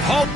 with Holt.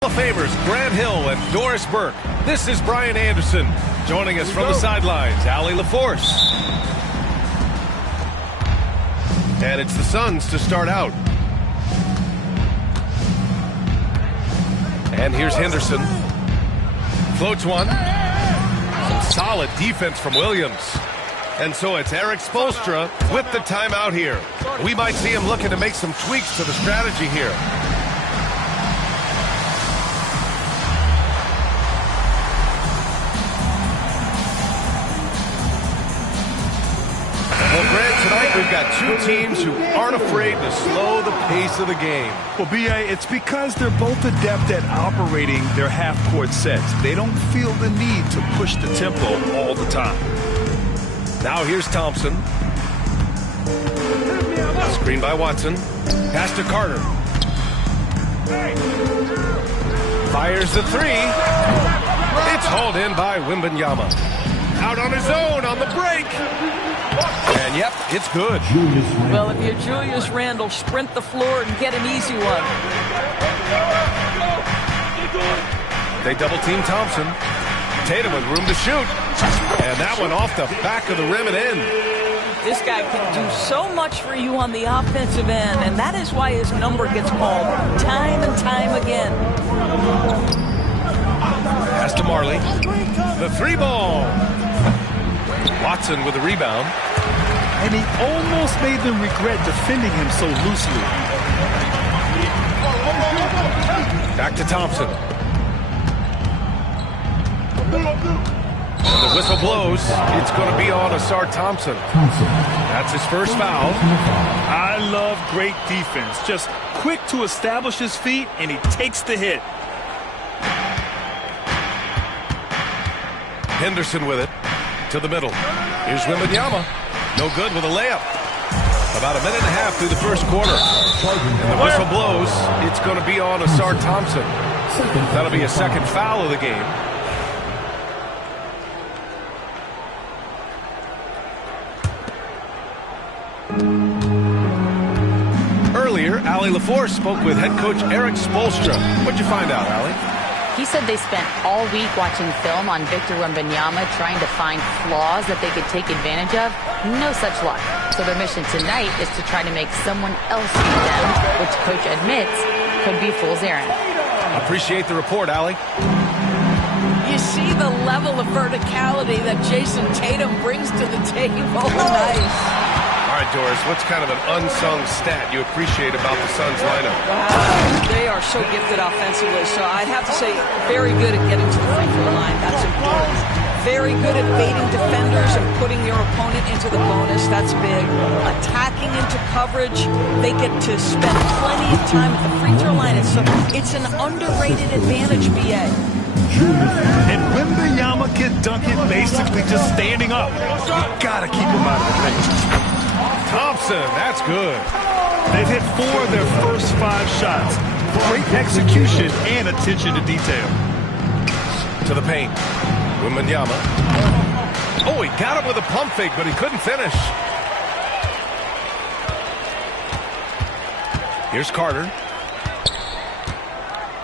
Hall of Famers Grant Hill and Doris Burke. This is Brian Anderson. Joining us from the sidelines, Allie LaForce. And it's the Suns to start out. And here's Henderson. Floats one. Some solid defense from Williams. And so it's Erik Spoelstra with the timeout here. We might see him looking to make some tweaks to the strategy here. Well, Grant, tonight we've got two teams who aren't afraid to slow the pace of the game. Well, B.A., it's because they're both adept at operating their half-court sets. They don't feel the need to push the tempo all the time. Now here's Thompson. Screen by Watson. Pass to Carter. Fires the three. It's hauled in by Wembanyama. Out on his own on the break. And yep, it's good. Well, if you're Julius Randle, sprint the floor and get an easy one. They double team Thompson. Tatum with room to shoot. And that one off the back of the rim and in. This guy can do so much for you on the offensive end, and that is why his number gets called time and time again. Pass to Marley. The three ball. Watson with the rebound. And he almost made them regret defending him so loosely. Back to Thompson. And the whistle blows. It's going to be on Ausar Thompson. That's his first foul. I love great defense. Just quick to establish his feet, and he takes the hit. Henderson with it. To the middle. Here's Wembanyama. No good with a layup. About a minute and a half through the first quarter. And the whistle blows. It's going to be on Ausar Thompson. That'll be a second foul of the game. Earlier, Allie LaForce spoke with head coach Erik Spoelstra. What'd you find out, Allie? He said they spent all week watching film on Victor Wembanyama, trying to find flaws that they could take advantage of. No such luck. So their mission tonight is to try to make someone else beat them, which coach admits could be fool's errand. Appreciate the report, Allie. You see the level of verticality that Jason Tatum brings to the table. Nice. All right, Doris, what's kind of an unsung stat you appreciate about the Suns lineup? Wow, they are so gifted offensively. So I'd have to say very good at getting to the free throw line. That's important. Very good at baiting defenders and putting your opponent into the bonus. That's big. Attacking into coverage. They get to spend plenty of time at the free throw line. It's an underrated advantage, B.A. And Wembanyama can dunk it basically just standing up. You gotta keep him out of the paint. Thompson, that's good. They've hit 4 of their first 5 shots. Great execution and attention to detail. To the paint. Wembanyama. Oh, he got him with a pump fake, but he couldn't finish. Here's Carter.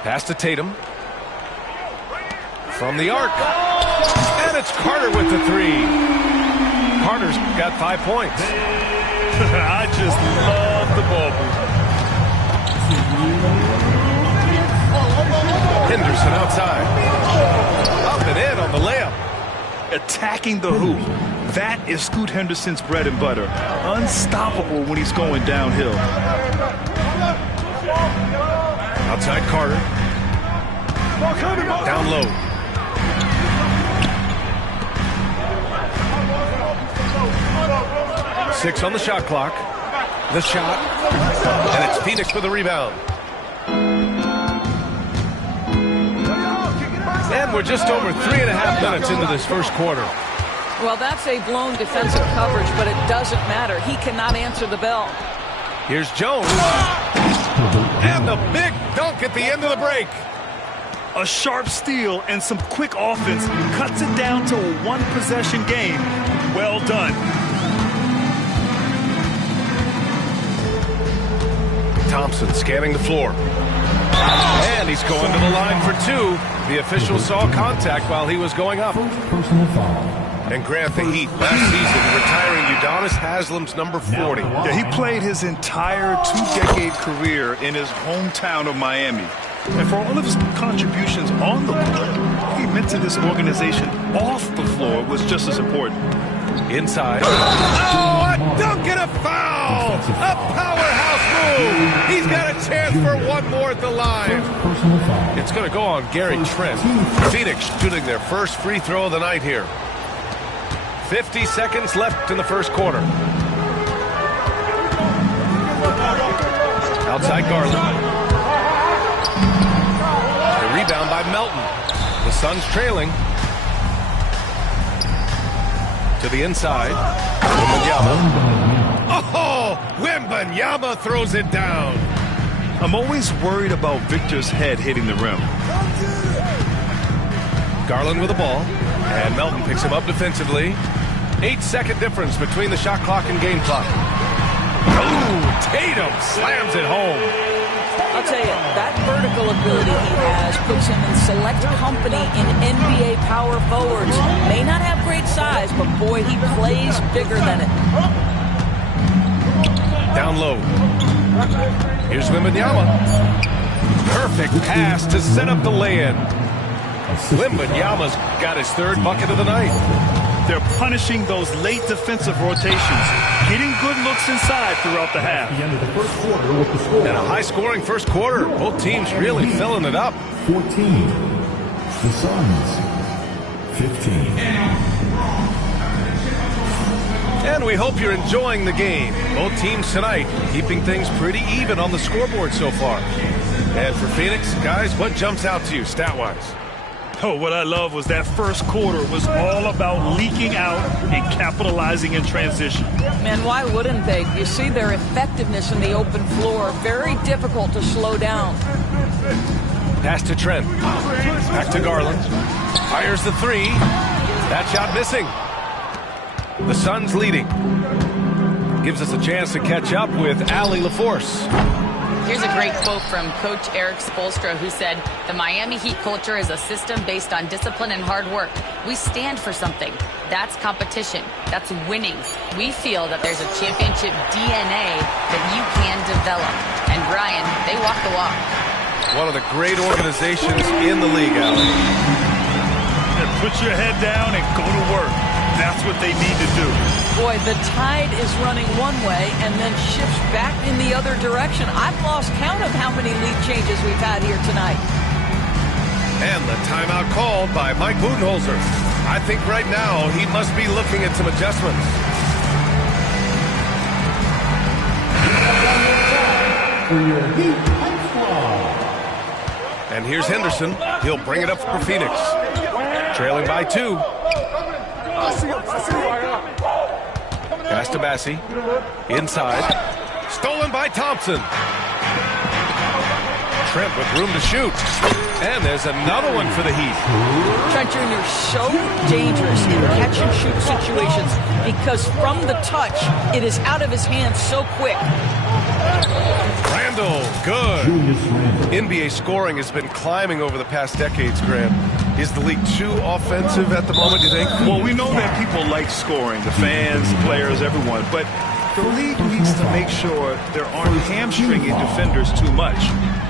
Pass to Tatum. From the arc. And it's Carter with the three. Carter's got 5 points. I just love the ball movement. Henderson outside. Up and in on the layup. Attacking the hoop. That is Scoot Henderson's bread and butter. Unstoppable when he's going downhill. Outside Carter. Down low. Six on the shot clock. The shot. And it's Phoenix for the rebound. And we're just over 3.5 minutes into this first quarter. Well, that's a blown defensive coverage, but it doesn't matter. He cannot answer the bell. Here's Jones. And the big dunk at the end of the break. A sharp steal and some quick offense cuts it down to a one-possession game. Well done. Thompson scanning the floor. And he's going to the line for two. The official saw contact while he was going up. And Grant, the Heat last season retiring Udonis Haslem's number 40. Yeah, he played his entire two-decade career in his hometown of Miami. And for all of his contributions on the court, he meant to this organization off the floor was just as important. Inside. Oh, a dunk and a foul! A powerhouse move! He's got a chance for one more at the line. It's going to go on Gary Trent. Phoenix shooting their first free throw of the night here. 50 seconds left in the first quarter. Outside Garland. The rebound by Melton. The Suns trailing. To the inside. Wembanyama. Oh! Wembanyama throws it down. I'm always worried about Victor's head hitting the rim. Garland with the ball. And Melton picks him up defensively. 8-second difference between the shot clock and game clock. Oh! Tatum slams it home. I'll tell you, that vertical ability he has puts him in select company in NBA power forwards. May not have great size, but boy, he plays bigger than it. Down low. Here's Wembanyama. Perfect pass to set up the lay-in. Wembanyama's got his third bucket of the night. They're punishing those late defensive rotations, getting good looks inside throughout the half. At the end of the first quarter with the score. And a high-scoring first quarter. Both teams really filling it up. 14. The Suns. 15. And we hope you're enjoying the game. Both teams tonight keeping things pretty even on the scoreboard so far. And for Phoenix, guys, what jumps out to you stat-wise? Oh, what I love was that first quarter was all about leaking out and capitalizing in transition. Man, why wouldn't they? You see their effectiveness in the open floor. Very difficult to slow down. Pass to Trent. Back to Garland. Fires the three. That shot missing. The Suns leading. Gives us a chance to catch up with Allie LaForce. Here's a great quote from Coach Eric Spoelstra, who said, "The Miami Heat culture is a system based on discipline and hard work. We stand for something. That's competition. That's winning. We feel that there's a championship DNA that you can develop." And Brian, they walk the walk. One of the great organizations in the league, Allie. And put your head down and go to work. That's what they need to do. Boy, the tide is running one way and then shifts back in the other direction. I've lost count of how many lead changes we've had here tonight. And the timeout called by Mike Budenholzer. I think right now he must be looking at some adjustments. And here's Henderson. He'll bring it up for Phoenix. Trailing by 2. Pass to Bassie. Inside. Stolen by Thompson. Trent with room to shoot. And there's another one for the Heat. Trent Jr. so dangerous in catch-and-shoot situations because from the touch, it is out of his hands so quick. Randall, good. NBA scoring has been climbing over the past decades, Graham. Is the league too offensive at the moment, you think? Well, we know that people like scoring, the fans, the players, everyone, but the league needs to make sure there aren't hamstringing defenders too much.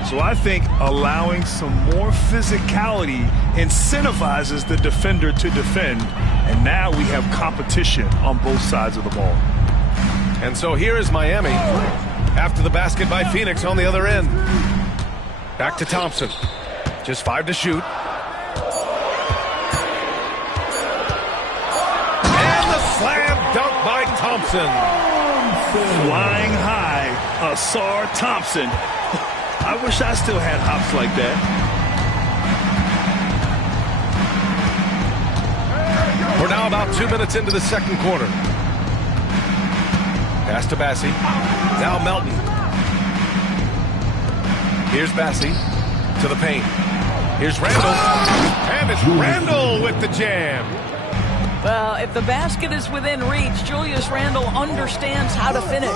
So I think allowing some more physicality incentivizes the defender to defend, and now we have competition on both sides of the ball. And so here is Miami after the basket by Phoenix on the other end. Back to Thompson. Just 5 to shoot. And the slam dunk by Thompson. Flying high, Ausar Thompson. I wish I still had hops like that. We're now about 2 minutes into the second quarter. Pass to Bassey. Now Melton. Here's Bassey to the paint. Here's Randall. And it's Randall with the jam. Well, if the basket is within reach, Julius Randle understands how to finish.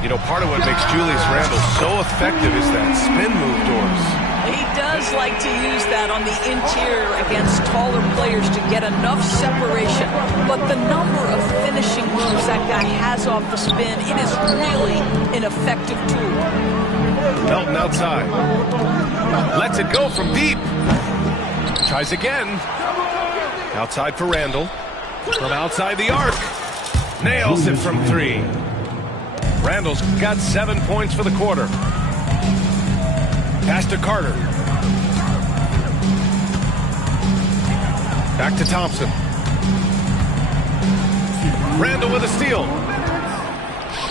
You know, part of what makes Julius Randle so effective is that spin move, Doris. He does like to use that on the interior against taller players to get enough separation. But the number of finishing moves that guy has off the spin, it is really an effective tool. Melton outside. Lets it go from deep. Tries again. Outside for Randall. From outside the arc. Nails it from 3. Randall's got 7 points for the quarter. Pass to Carter. Back to Thompson. Randall with a steal.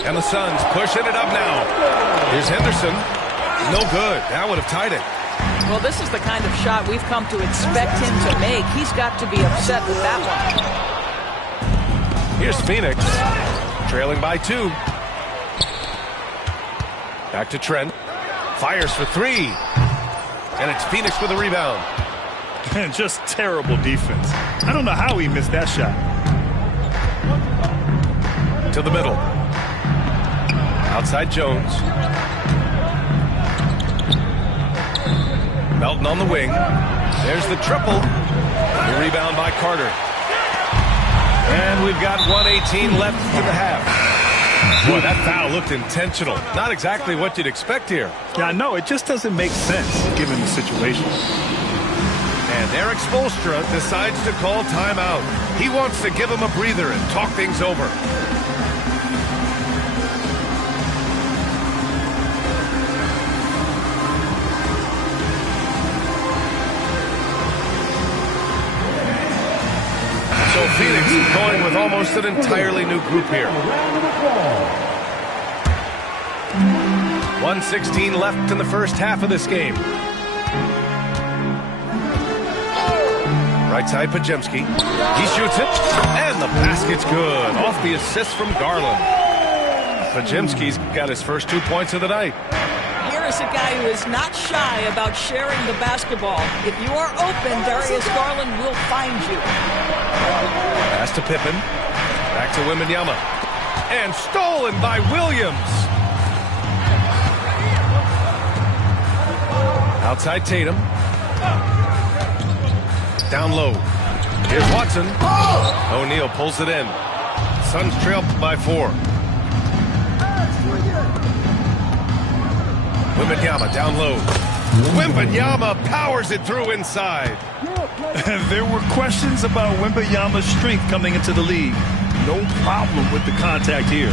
And the Suns pushing it up now. Here's Henderson. No good. That would have tied it. Well, this is the kind of shot we've come to expect him to make. He's got to be upset with that one. Here's Phoenix. Trailing by 2. Back to Trent. Fires for 3. And it's Phoenix with a rebound. And just terrible defense. I don't know how he missed that shot. To the middle. Outside Jones. Melton on the wing. There's the triple. The rebound by Carter. And we've got 1:18 left in the half. Boy, that foul looked intentional. Not exactly what you'd expect here. Yeah, I know. It just doesn't make sense given the situation. And Eric Spoelstra decides to call timeout. He wants to give him a breather and talk things over. So Phoenix is going with almost an entirely new group here. 1:16 left in the first half of this game. Right side, Podziemski. He shoots it, and the basket's good. Off the assist from Garland. Podziemski's got his first 2 points of the night. Here is a guy who is not shy about sharing the basketball. If you are open, Darius Garland will find you. Pass to Pippen. Back to Wembanyama. And stolen by Williams. Outside Tatum. Down low. Here's Watson. O'Neal pulls it in. Suns trail by 4. Wembanyama down low. Wembanyama powers it through inside. There were questions about Wembanyama's strength coming into the league. No problem with the contact here.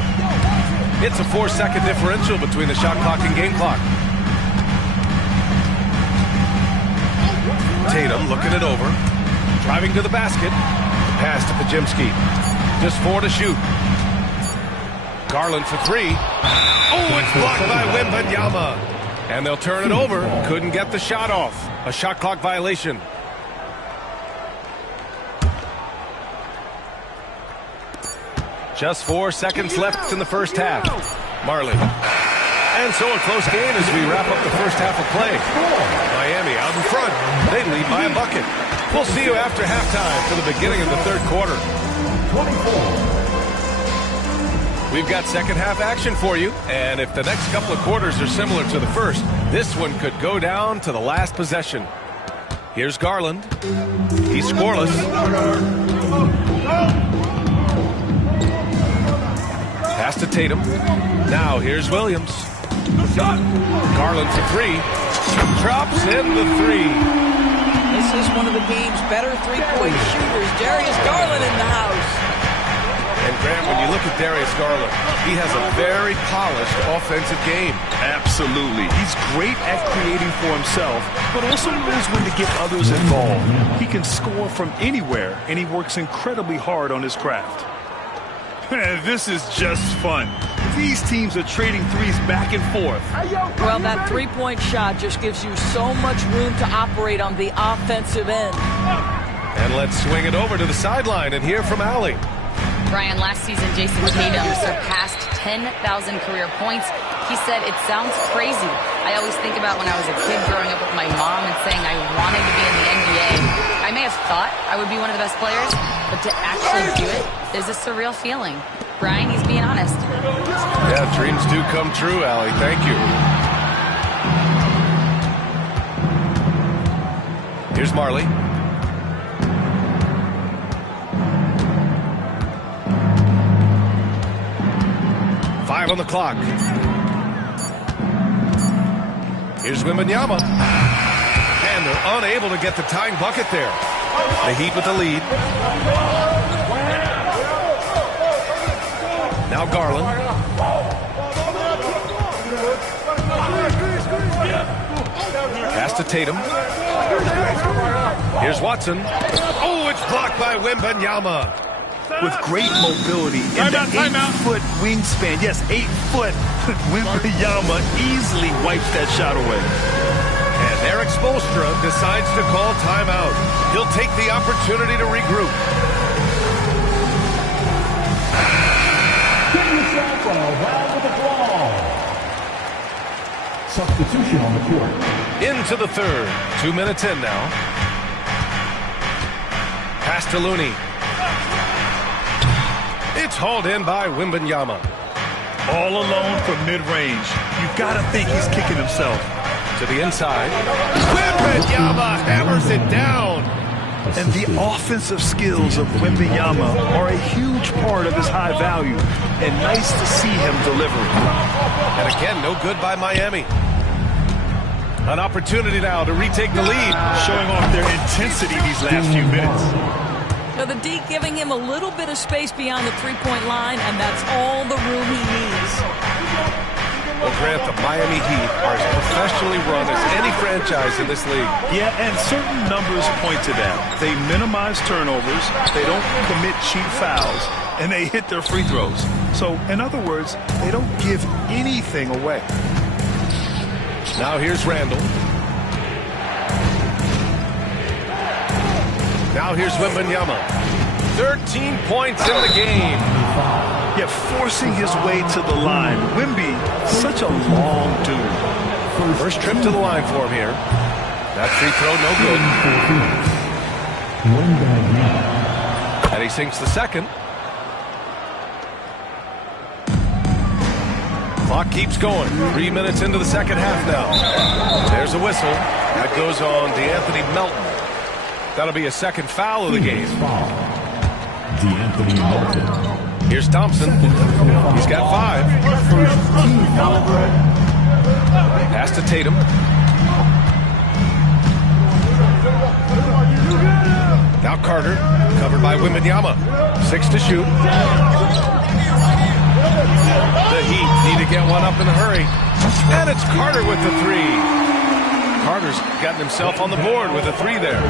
It's a 4-second differential between the shot clock and game clock. Tatum looking it over. Driving to the basket. Pass to Podziemski. Just 4 to shoot. Garland for 3. Oh, it's blocked by Wembanyama. And they'll turn it over. Couldn't get the shot off. A shot clock violation. Just 4 seconds left in the first half. Marley. And so a close game as we wrap up the first half of play. Miami out in front. They lead by a bucket. We'll see you after halftime for the beginning of the third quarter. 24. We've got second half action for you. And if the next couple of quarters are similar to the first, this one could go down to the last possession. Here's Garland. He's scoreless. Pass to Tatum. Now here's Williams. Garland for three. Drops in the three. This is one of the game's better three-point shooters. Darius Garland in the house. And Grant, when you look at Darius Garland, he has a very polished offensive game. Absolutely. He's great at creating for himself, but also knows when to get others involved. He can score from anywhere, and he works incredibly hard on his craft. This is just fun. These teams are trading threes back and forth. Well, that three-point shot just gives you so much room to operate on the offensive end. And let's swing it over to the sideline and hear from Allie. Brian, last season, Jason Tatum surpassed 10,000 career points. He said, "It sounds crazy. I always think about when I was a kid growing up with my mom and saying I wanted to be in the NBA. I may have thought I would be one of the best players, but to actually do it is a surreal feeling." Brian, he's being honest. Yeah, dreams do come true, Allie. Thank you. Here's Marley. Five on the clock. Here's Wembanyama. And they're unable to get the tying bucket there. The Heat with the lead. Now Garland. Pass to Tatum. Here's Watson. Oh, it's blocked by Wembanyama. With great mobility and the 8-foot wingspan, yes, 8 foot, Wembanyama easily wipes that shot away. And Eric Spoelstra decides to call timeout. He'll take the opportunity to regroup. Around with the ball. Substitution on the court. Into the third. 2 minutes in now. Pass to Looney. It's hauled in by Wembanyama. All alone from mid-range. You've got to think he's kicking himself. To the inside. Wembanyama hammers it down. And the offensive skills of Wembanyama are a huge part of his high value. And nice to see him deliver. And again, no good by Miami. An opportunity now to retake the lead. Showing off their intensity these last few minutes. So the D giving him a little bit of space beyond the three-point line, and that's all the room he needs. Well, Grant, the Miami Heat are as professionally run as any franchise in this league. Yeah, and certain numbers point to that. They minimize turnovers, they don't commit cheap fouls, and they hit their free throws. So, in other words, they don't give anything away. Now here's Randall. Now here's Wembanyama. 13 points in the game. Yeah, forcing his way to the line. Wemby, such a long dude. First trip to the line for him here. That free throw, no good. And he sinks the second. Clock keeps going. 3 minutes into the second half now. There's a whistle. That goes on DeAnthony Melton. That'll be a second foul of the game. DeAnthony Melton. Here's Thompson. He's got 5. Pass to Tatum. Now Carter, covered by Wembanyama. 6 to shoot. The Heat need to get one up in a hurry. And it's Carter with the 3. Carter's gotten himself on the board with a 3 there.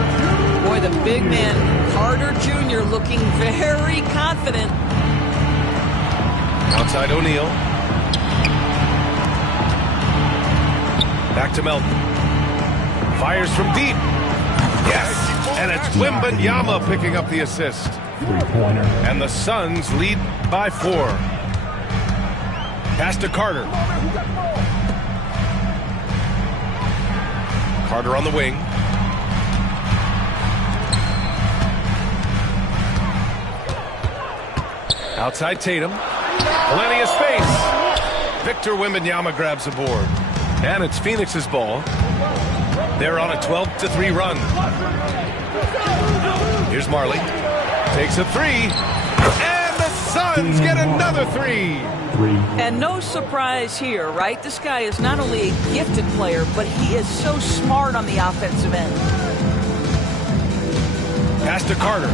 Boy, the big man, Carter Jr., looking very confident. Outside O'Neal. Back to Melton. Fires from deep. Yes! And it's Wembanyama picking up the assist. Three-pointer. And the Suns lead by 4. Pass to Carter. Carter on the wing. Outside Tatum. Plenty of space. Victor Wembanyama grabs the board. And it's Phoenix's ball. They're on a 12-3 run. Here's Marley. Takes a three. And the Suns get another three. And no surprise here, right? This guy is not only a gifted player, but he is so smart on the offensive end. Pass to Carter.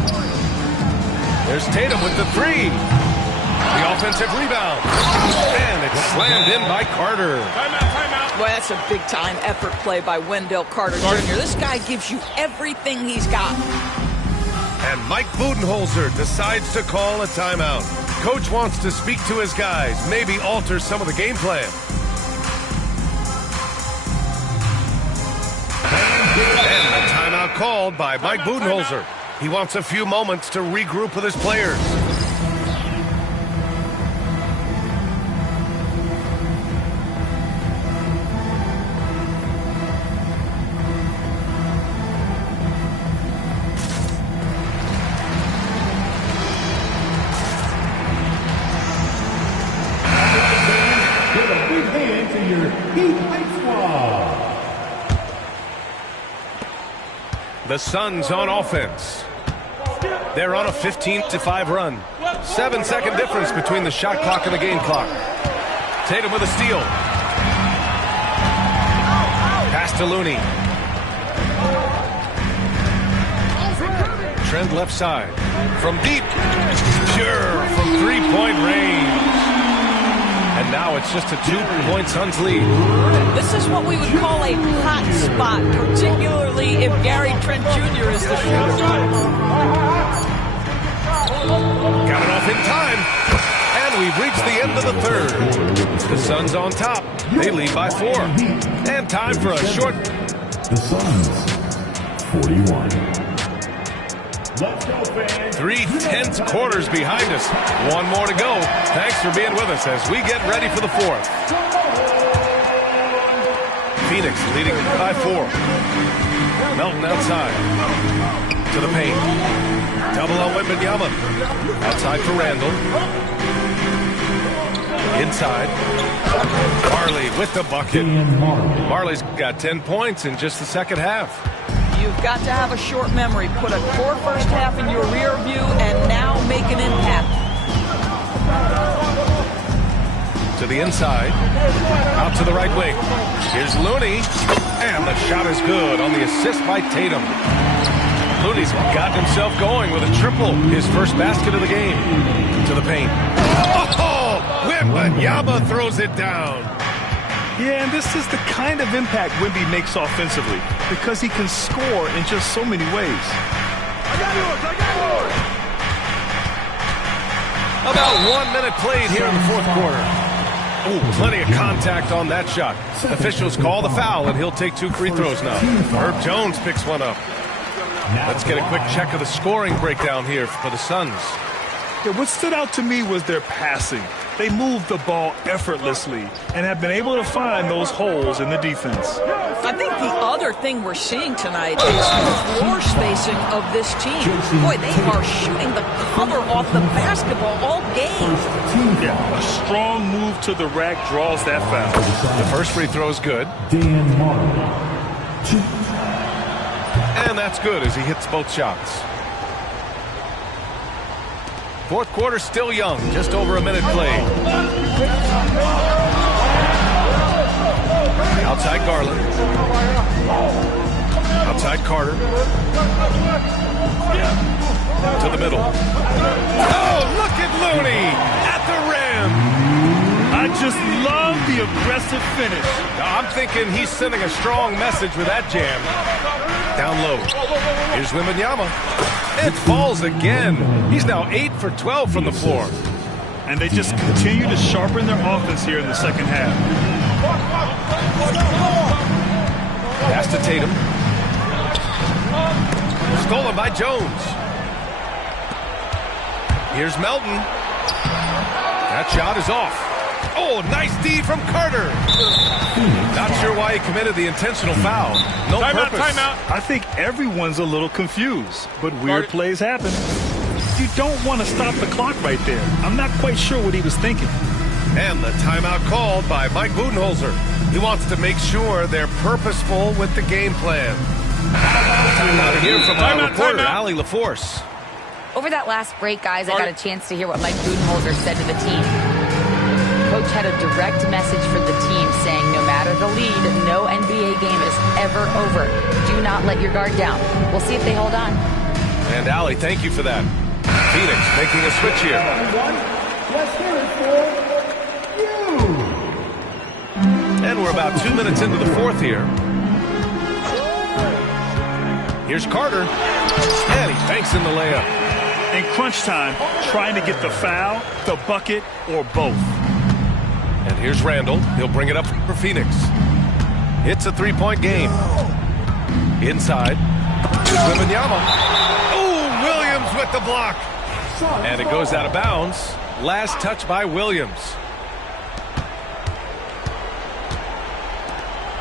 There's Tatum with the three. The offensive rebound. And it's slammed in by Carter. Boy, that's a big-time effort play by Wendell Carter Jr. This guy gives you everything he's got. And Mike Budenholzer decides to call a timeout. Coach wants to speak to his guys, maybe alter some of the game plan. And a timeout called by Mike Budenholzer. He wants a few moments to regroup with his players. The Suns on offense. They're on a 15-5 run. 7-second difference between the shot clock and the game clock. Tatum with a steal. Pass to Looney. Trent left side. From deep. Pure from three-point range. And now it's just a 2-point Suns lead. This is what we would call a hot spot, particularly if Gary Trent Jr. is the shooter. Got it off in time. And we've reached the end of the third. The Suns on top. They lead by 4. And time for a short... The Suns, 41. Let's go, fans. 3/10 quarters behind us. One more to go. Thanks for being with us as we get ready for the fourth. Phoenix leading by 4. Melton outside. To the paint. Double on Wembanyama. Outside for Randall. Inside. Marley with the bucket. Marley's got 10 points in just the second half. You've got to have a short memory. Put a poor first half in your rear view and now make an impact. To the inside. Out to the right wing. Here's Looney. And the shot is good on the assist by Tatum. Looney's got himself going with a triple. His first basket of the game. To the paint. Oh! Wembanyama throws it down. Yeah, and this is the kind of impact Wemby makes offensively because he can score in just so many ways. About 1 minute played here in the fourth quarter. Ooh, plenty of contact on that shot. Officials call the foul, and he'll take 2 free throws now. Herb Jones picks one up. Let's get a quick check of the scoring breakdown here for the Suns. Yeah, what stood out to me was their passing. They moved the ball effortlessly and have been able to find those holes in the defense. I think the other thing we're seeing tonight is the floor spacing of this team. Boy, they are shooting the cover off the basketball all game. Yeah, a strong move to the rack draws that foul. The first free throw is good. Dan Marley, 2. And that's good as he hits both shots. Fourth quarter still young, just over a minute played. Outside Garland. Outside Carter. To the middle. Oh, look at Looney at the rim. I just love the aggressive finish. I'm thinking he's sending a strong message with that jam. Down low. Here's Wembanyama. It falls again. He's now 8 for 12 from the floor. And they just continue to sharpen their offense here in the second half. Pass to Tatum. Stolen by Jones. Here's Melton. That shot is off. Oh, nice D from Carter. Not sure why he committed the intentional foul. No purpose. Timeout. I think everyone's a little confused, but weird plays happen. You don't want to stop the clock right there. I'm not quite sure what he was thinking. And the timeout called by Mike Budenholzer. He wants to make sure they're purposeful with the game plan. Timeout here from our reporter, Allie LaForce. Over that last break, guys, I got a chance to hear what Mike Budenholzer said to the team. Coach had a direct message for the team saying no matter the lead, no NBA game is ever over. Do not let your guard down. We'll see if they hold on. And Allie, thank you for that. Phoenix making a switch here. Let's hear it for you. And we're about 2 minutes into the fourth here. Here's Carter. And he banks in the layup. In crunch time, trying to get the foul, the bucket, or both. And here's Randall. He'll bring it up for Phoenix. It's a three-point game. Inside. Here's Wembanyama. Oh, Williams with the block. And it goes out of bounds. Last touch by Williams.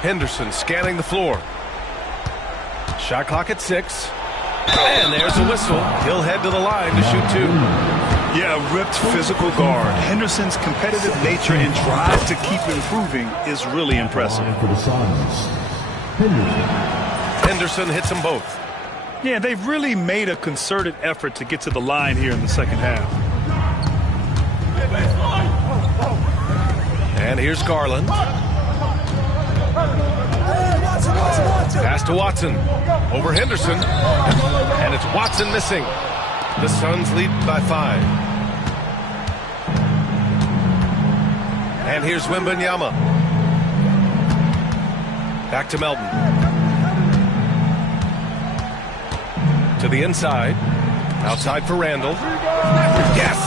Henderson scanning the floor. Shot clock at 6. And there's a whistle. He'll head to the line to shoot 2. Yeah, ripped physical guard. Henderson's competitive nature and drive to keep improving is really impressive. For the Suns, Henderson hits them both. Yeah, they've really made a concerted effort to get to the line here in the second half. And here's Garland. Pass to Watson. Over Henderson. And it's Watson missing. The Suns lead by 5. And here's Wembanyama. Back to Melton. To the inside. Outside for Randall. Yes!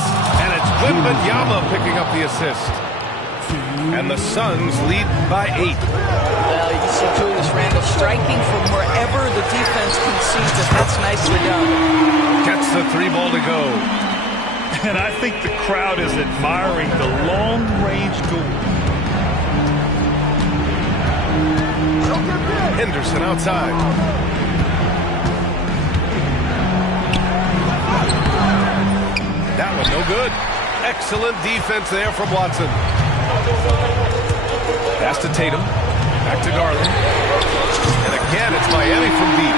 And it's Wembanyama picking up the assist. And the Suns lead by 8. Well, you can see Julius Randle striking from wherever the defense concedes it. That's nicely done. Gets the 3-ball to go. And I think the crowd is admiring the long-range goal. Henderson outside. That one no good. Excellent defense there from Watson. Pass to Tatum. Back to Garland. And again, it's Miami from deep.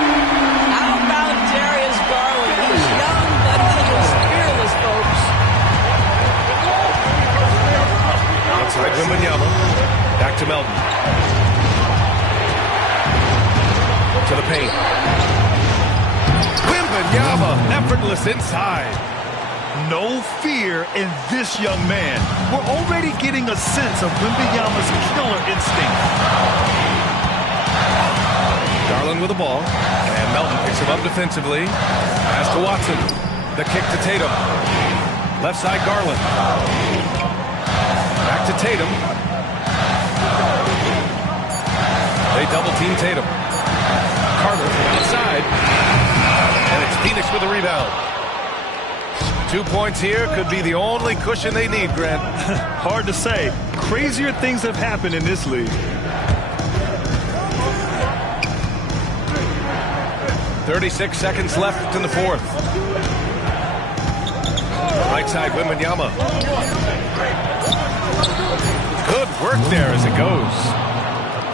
How about Darius Garland? He's young, but he is fearless, folks. Outside Wembanyama. Back to Melton. To the paint. Wembanyama, effortless inside. No fear in this young man. We're already getting a sense of Wembanyama's killer instinct. Garland with the ball. And Melton picks him up defensively. Pass to Watson. The kick to Tatum. Left side Garland. Back to Tatum. They double team Tatum. Carter from outside. And it's Phoenix with the rebound. 2 points here could be the only cushion they need, Grant. Hard to say. Crazier things have happened in this league. 36 seconds left in the fourth. Right side, Wembanyama. Good work there as it goes.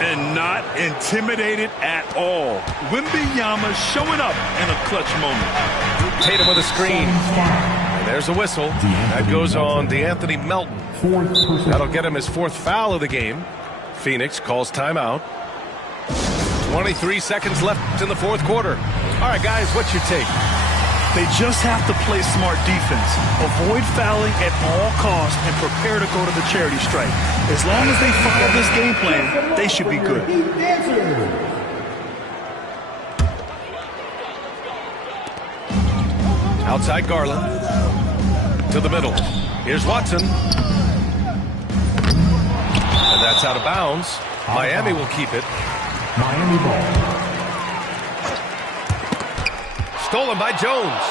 And not intimidated at all. Wembanyama showing up in a clutch moment. Tatum with a screen. And there's a whistle. That goes on DeAnthony Melton. That'll get him his 4th foul of the game. Phoenix calls timeout. 23 seconds left in the 4th quarter. All right, guys, what's your take? They just have to play smart defense, avoid fouling at all costs, and prepare to go to the charity strike. As long as they follow this game plan, they should be good. Outside Garland. To the middle. Here's Watson. And that's out of bounds. Miami will keep it. Miami ball. Stolen by Jones.